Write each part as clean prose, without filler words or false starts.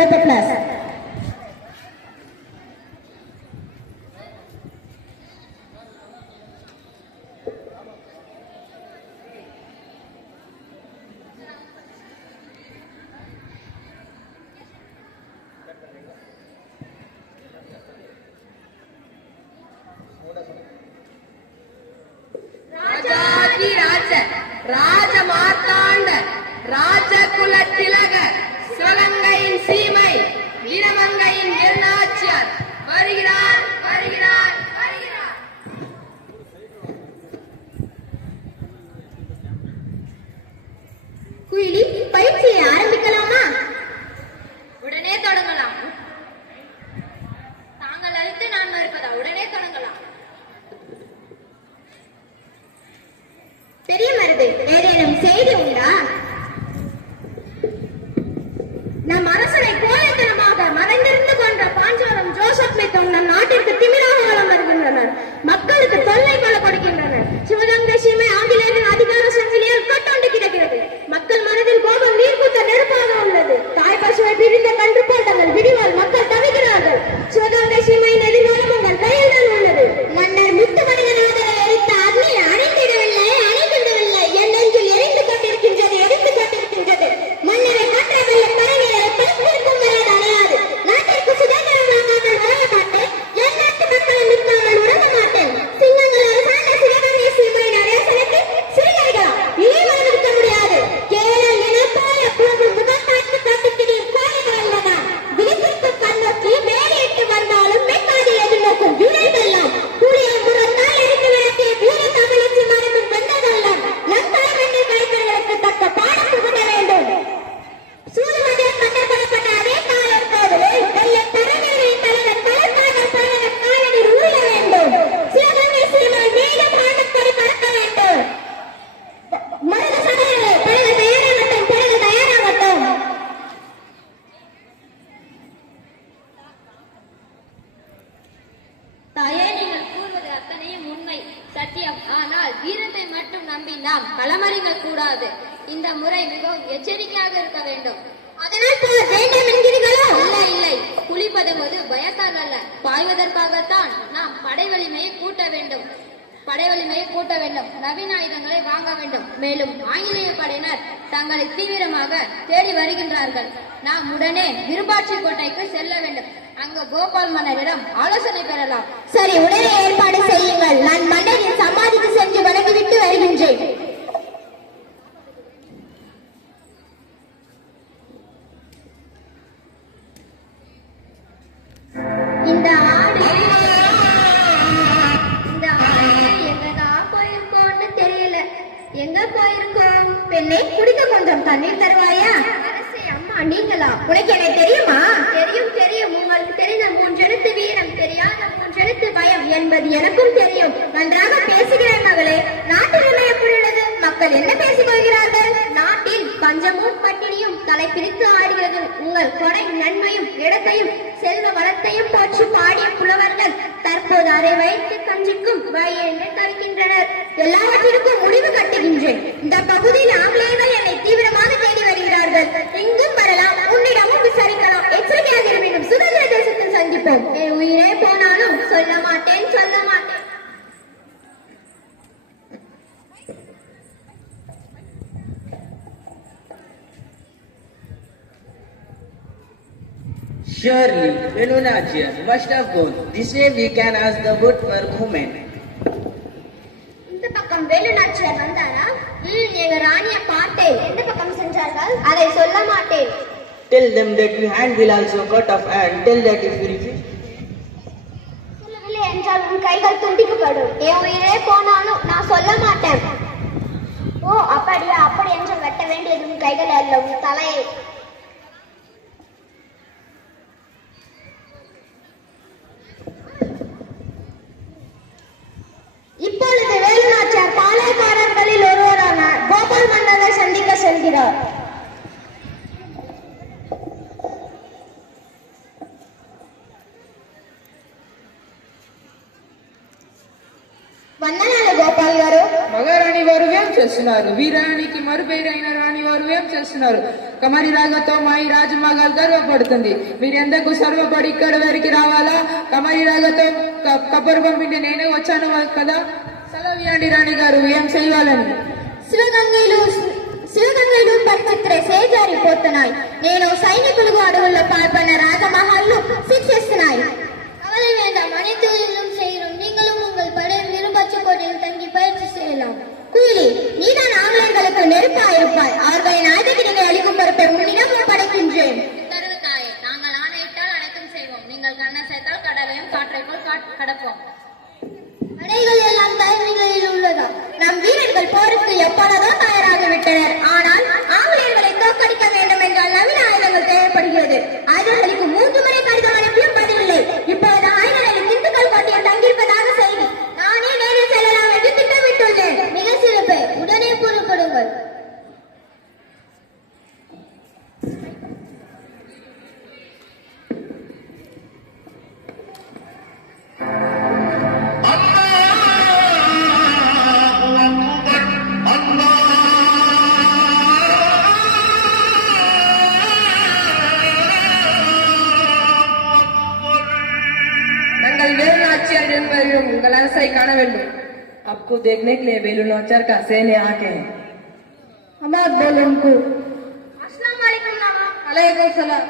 get the plus. ராஜ மார்த்தாண்ட ராஜகுல திலக சிவகங்கையின் சீமை வீரமங்கையின் எல்நாச்சியார் வருகிறார் வருகிறார் வருகிறார். குயிலி, பயிற்சியை ஆரம்பிக்கலாமா? உடனே தொடங்கலாம். தாங்கள் அழைத்து நான் மறுப்பதா? உடனே தொடங்கலாம். பெரிய மருது, ஏதேனும் செய்தி உண்டா? நம் அரசனை கோழைத்தனமாக மறைந்திருந்து கொன்ற பாஞ்சாலம் ஜோசப் மேத்தம் நம் நாட்டிற்கு திமிராக வளம் வருகின்றனர். மக்களுக்கு தொல்லை பல கொடுக்கின்றனர். சிவகங்கை சீமை ஆங்கிலேயரின் அதிகார சங்கிலியால் கட்டொண்டு கிடக்கிறது. மக்கள் மனதில் கோபம் நீர்பூத்த நெருப்பாக உள்ளது. தாய் பசுவை பிரிந்த கன்று போல் தங்கள் விடிவால் மக்கள் தவிக்கிறார்கள். சிவகங்கை சீமையின் எதிர்காலம் உங்கள் கையில் தான் உள்ளது. மன்னர் முத்து மனிதனாக எரித்த அக்னி அணைந்திடவில்லை, அணைந்திடவில்லை, என் நெஞ்சில் எரிந்து கொண்டிருக்கின்றது, எரிந்து கொண்டிருக்கின்றது. மன்னரை காற்றவல்ல பறவைகளை பலத்திற்கும் வராது அணையாது. நாட்டிற்கு சுதந்திரம் வாங்காமல் வழங்க மாட்டேன். என் நாட்டு மக்களை நிற்காமல் உறங்க மாட்டேன். சிங்கங்கள் அரசாண்ட சிவகங்கை சீமையின் அரசனுக்கு சிறுகைகளா இனி வரவிருக்க முடியாது. ஏழல் இனப்பால் எப்போதும் முகம் பார்த்து காட்டுகிறேன். கோழைகள் அல்லதான் விழித்திற்கு கண்ணோக்கி வேலையிட்டு வந்தாலும் மெக்காடி எதிர்நோக்கும் வீரர்கள்லாம் கூலியால் முரத்தால் எரிந்து விளக்கிய வீர தமிழச்சி மரபின் வென்றதெல்லாம் நம் தாய்மண்ணை கலைஞர்களுக்கு தக்க பாடம் புகட்ட வேண்டும். சூதுமதியால் கட்டப்படப்பட்ட அதே காலர் கோவிலில் வெள்ளை பரநீரின் தலைவர் பலர்காதல் பலர் காலனில் உருள வேண்டும். சிவகங்கை சீமை மீண்டும் ஆண்டக்கரை பறக்க வேண்டும். மருத சபைகளே, படகு தயாராகட்டும், படகு தயாராகட்டும். தாயே, நீங்கள் கூறுவது அத்தனையும் உண்மை, சத்தியம். ஆனால் வீரத்தை மட்டும் நம்பி நாம் களமறிங்க கூடாது. இந்த முறை மிகவும் எச்சரிக்கையாக இருக்க வேண்டும். அதனால் போர் வேண்டாம் என்கிறீர்களா? இல்லை இல்லை, புலி பதுங்குவது பயத்தால் அல்ல, பாய்வதற்காகத்தான். நாம் படை வலிமையை கூட்ட வேண்டும். நவீன ஆயுதங்களை வாங்க வேண்டும். மேலும் ஆங்கிலேய படையினர் தங்களை தீவிரமாக தேடி வருகின்றார்கள். நாம் உடனே விருப்பாட்சி கோட்டைக்கு செல்ல வேண்டும். அங்கு கோபால் மன்னரிடம் ஆலோசனை பெறலாம். சரி, உடனே ஏற்பாடு செய்யுங்கள். நான் மன்னரின் சமாதிக்கு சென்று வணங்கிவிட்டு வருகின்றேன். இந்த ஆடு எங்கதான் போயிருக்கோம்னு தெரியல. எங்க போயிருக்கோம்? பெண்ணே, குடிக்க கொஞ்சம் தண்ணீர் தருவாயா? அரசே, அம்மா நீங்களா? உனக்கு என்ன தெரியுமா? தெரியும் தெரியும். உங்களுக்கு தெரிந்த 3 எழுத்து வீரம், தெரியாத 3 எழுத்து பயம் என்பது எனக்கும் தெரியும். நன்றாக பேசுகிறேன் மகளே. நாட்டு நிலை எப்படி உள்ளது? மக்கள் என்ன பேசிக் கொள்கிறார்கள்? நாட்டில் பஞ்சமும் பட்டினியும் தலை பிரித்து ஆடுகிறது. உங்கள் கொடை நன்மையும் இடத்தையும் செல்வ வளத்தையும் போற்றி பாடிய புலவர்கள் தற்போது அதை வைத்து கஞ்சிக்கும் வயிறு தருகின்றனர். எல்லாவற்றிற்கும் முடிவு கட்டுகின்றேன். இந்த பகுதியில் ஆங்கிலேயர்கள் என்னை தீவிரமாக தேடி வருகிறார்கள். இங்கும் வரலாம், உன்னிடமும் விசாரிக்கலாம். எச்சரிக்கையாக இருப்பினும் சுதந்திர தேசத்தில் சந்திப்போம். என் உயிரே போனாலும் சொல்ல மாட்டேன், சொல்ல மாட்டேன். Surely, Venunachians must have gone. This way we can ask the wood for movement. இந்த பக்கம் வேலுநாச்சியார் வந்தாரா? எங்க ராணிய பார்த்தேன். எந்த பக்கம் சென்றார்கள்? அதை சொல்ல மாட்டேன். Tell them that your hand will also cut off and tell that if you refuse. சொல்லவில்லை என்றால் உன் கைகள் துண்டிக்கப்படும். என் உயிரே போனாலும் நான் சொல்ல மாட்டேன். ஓ அப்படியா? அப்படி என்றால் வெட்ட வேண்டியது உன் கைகள் அல்ல, உன் தலையை. இப்பொழுது வேலுநாச்சியார் பாளையக்காரர்களில் ஒருவரான கோபால் மன்னரை சந்திக்க செல்கிறார். వందనాలు గోపాల్ గారు. మహారాణి వారు ఏం చేస్తున్నారు? వీరానికి మరుపేరైన రాణి వారు ఏం చేస్తున్నారు? కమరి రాగతో మా ఈ రాజమహల్ గర్వపడుతుంది. మీరెందుకు సర్వపడి ఇక్కడ వరకు రావాలా? కమరి రాగతో కబురు పంపిండి నేనే వచ్చాను కదా. సెలవియండి రాణి గారు, ఏం చేయాలని? శివగంగలు పరిచిత్రే సేజారిపోతున్నాయి. నేను సైనికులకు అడవుల్లో పాల్పడిన రాజమహల్ను శిక్షిస్తున్నాయి. கவலை வேண்டாம், அனைத்து செய்கிறோம். நீங்களும் உங்கள் படையில் விரும்பாட்சி கோட்டையில் தங்கி பயிற்சி செய்யலாம். குயிலி, நீதான் ஆங்கிலேயர்களுக்கு நெருப்பாயிருப்பாய். அவர்களின் ஆயுதங்களை அளிக்கும் பொறுப்பை உன்னிடம் படைக்கின்றேன். உத்தரவு தாயே, நாங்கள் ஆணையிட்டால் அடக்கம் செய்வோம். நீங்கள் கண்ணசைத்தால் கடலையும் காற்றை போல் கடப்போம். படைகள் எல்லாம் தயார் நிலையில் உள்ளதா? நம் வீரர்கள் போருக்கு எப்பொழுதோ தயாராகிவிட்டனர். ஆனால் ஆங்கிலேயர்களை தோற்கடிக்க வேண்டும் என்றால் நவீன ஆயுதங்கள் தேவைப்படுகிறது. ஆயுதங்களுக்கு 3 முறை கடிதம் அனுப்பியும் பதிலில்லை. இப்பொழுது ஆயுதங்களை திண்டுக்கல் கோட்டையில் தங்கியிருப்பதாக செய்தி. நானே நேரில் செல்லலாம் என்று திட்டமிட்டுள்ளேன். மிக சிறப்பு, உடனே புறப்படுங்கள். தங்கள் வேலுநாச்சியார் என்பதையும் உங்கள் அரசை காண வேண்டும். आपको देखने के लिए वेलुनाचियार का सैन्य आके हैं. அமாத் போலுக்கு அஸ்ஸலாமு அலைக்கும் நவாப். அலைக்கும் சலாம்.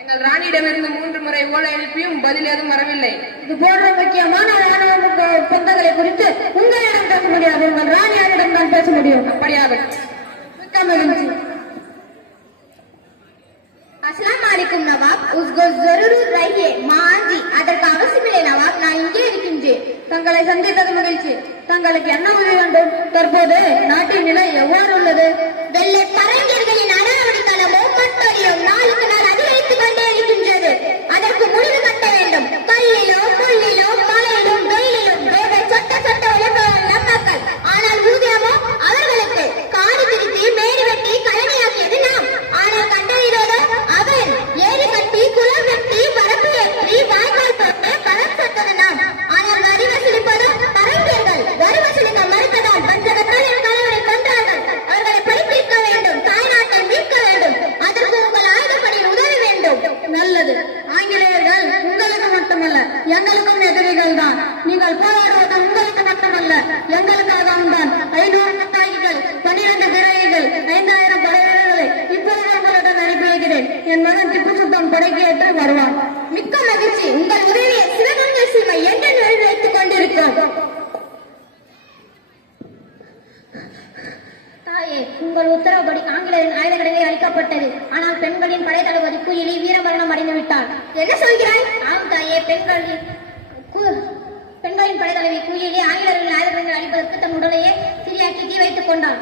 எங்கள் ராணியிடமிருந்து 3 முறை ஓலை எழுப்பியும் பதில் ஏதும் வரவில்லை. இது போன்ற முக்கியமான ராணுவ ஒப்பந்தங்களை குறித்து உங்களிடம் பேச முடியாது. உங்கள் ராணியாரிடம் தான் பேச முடியும். அப்படியாக மிக்க மகிழ்ச்சி. अस्सलाम वालेकुम नवाब. उसको जरूर रहिए. மாஞ்சி, அதற்கு அவசியமில்லை நவாப். நான் இங்கே இருக்கின்றேன். தங்களை சந்தித்தது மகிழ்ச்சி. தங்களுக்கு என்ன உதவி வேண்டும்? தற்போது நாட்டின் நிலை எவ்வாறு உள்ளது? வெள்ளை பரங்கியர்களின் நடவடிக்கைகளும் ஒவ்வொன்றையும் நாளுக்கு நாள் அதிகரித்துக் கொண்டே இருக்கின்றது. அதற்கு முடிவு கட்ட வேண்டும். கல்லிலும் புல்லிலும் மலையிலும் வெயிலிலும் வேலை சொட்ட சொட்ட உழைப்பவர்கள் நம் மக்கள். ஆனால் ஊதியமோ அவர்களுக்கு. காடு பிரித்து மேடு வெட்டி கழனியாக்கியது நாம். ஆனால் கண்டறிதோடு அவர் ஏரி கட்டி குளம் வெட்டி வரப்பு ஏற்றி வாய்க்கால் போட்டு பணம் சொட்டது நாம். ஆனால் வரி வசூலிப்பதும் பரங்கியர்கள். வரி வசூலிக்க மறுத்ததால் பஞ்சகத்தால் என் கணவரை கொன்றார்கள். அவர்களை படிப்பிக்க வேண்டும். தாய்நாட்டை மீட்க வேண்டும். அதற்கு உங்கள் ஆயுதப்பணியில் உதவி வேண்டும். நல்லது. ஆங்கிலேயர்கள் உங்களுக்கு மட்டுமல்ல, எங்களுக்கும் எதிரிகள் தான். நீங்கள் போராடுவது உங்களுக்கு மட்டுமல்ல, எங்களுக்காகவும் தான். 500 முத்தாய்கள், 12 திரைகள், 5000 படைவீரர்களை இப்பொழுது உங்களுடன் அனுப்பி வைக்கிறேன். என் மகன் திப்பு சுல்தான் படைக்கு ஏற்று வருவான். மிக்க மகிழ்ச்சி. உங்கள் உதவியை சிவகங்கை சீமை என்று நிறைவேற்றிக் கொண்டிருக்கிறோம். தாயே, உங்கள் உத்தரவுப்படி ஆங்கிலேயரின் ஆயுதங்களை அளிக்கப்பட்டது. ஆனால் பெண்களின் படைத்தளபதி குயிலி வீரமரணம் அடைந்து விட்டார். என்ன சொல்கிறாய்? ஆம் தாயே, பெண்களின் படைத்தலைவி குயிலி ஆங்கிலேயர்களின் ஆயுதங்களை அளிப்பதற்கு தன் உடலையே சிறியாக்கி தீ வைத்துக் கொண்டார்.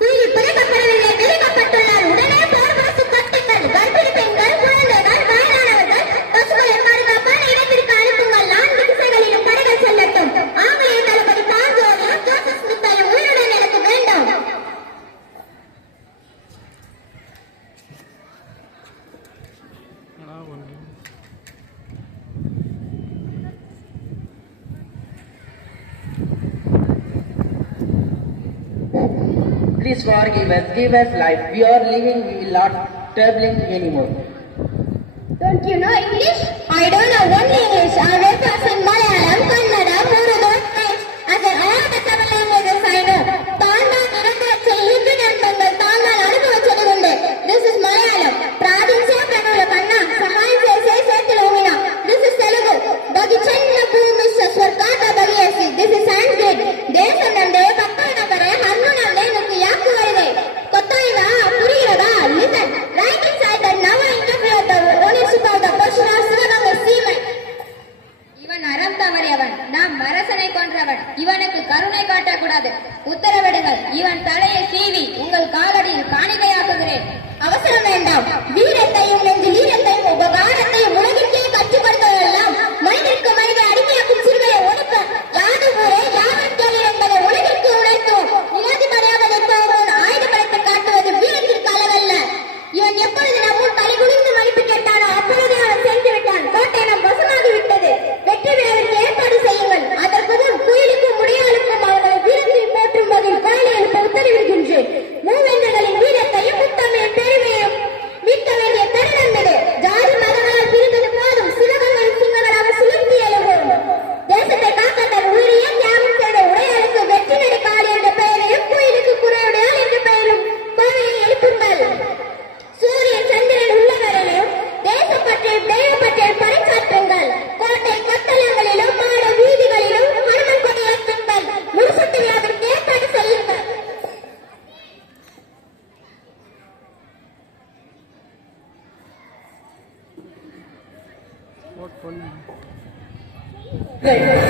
குயிலி பிழைக்கப்படவில்லை, விடுவிக்கப்பட்டுள்ளார். உடனே போர் முரசு கட்டுங்கள். கர்ப்பிணி பெண்கள், குழந்தைகள், வயதானவர்கள் பசுக்களின் பாதுகாப்பான இடத்திற்கு அனுப்புங்கள். 4 திசைகளிலும் படைகள் செல்லட்டும். ஆங்கிலேய தளபதி பாஞ்சோரையும் ஜோசப் ஸ்மித்தையும் உயிருடன் எனக்கு வேண்டும். Please forgive us, give us life. We are leaving, we will not traveling anymore. Don't you know English? I don't know only English. I will pass in Malayalam, Kannada, Urdu, French. As in all the 7 languages I know. தாண்டால் நிறந்தவற்றை இன்று நண்பர்கள் தாண்டால் அனுபவச்சது உண்டு. This is Malayalam. ప్రాదించే ప్రణుల కన్నా సహాయం చేసే చేతులు ఊమిన. This is Telugu. బగి చెన్న భూమి స్వర్గాత బగియేసి. This is Sanskrit. దేశం నందే పక్కన నగరే హన్ను నందే నువ్వు యాకు వరిదే. కొత్తగా పురిగిరదా? Listen. Right inside that now I interpret the ownership of the portion of Sivaganga Seamai. இவன் அறம் தவறியவன். நாம் அரசனை गए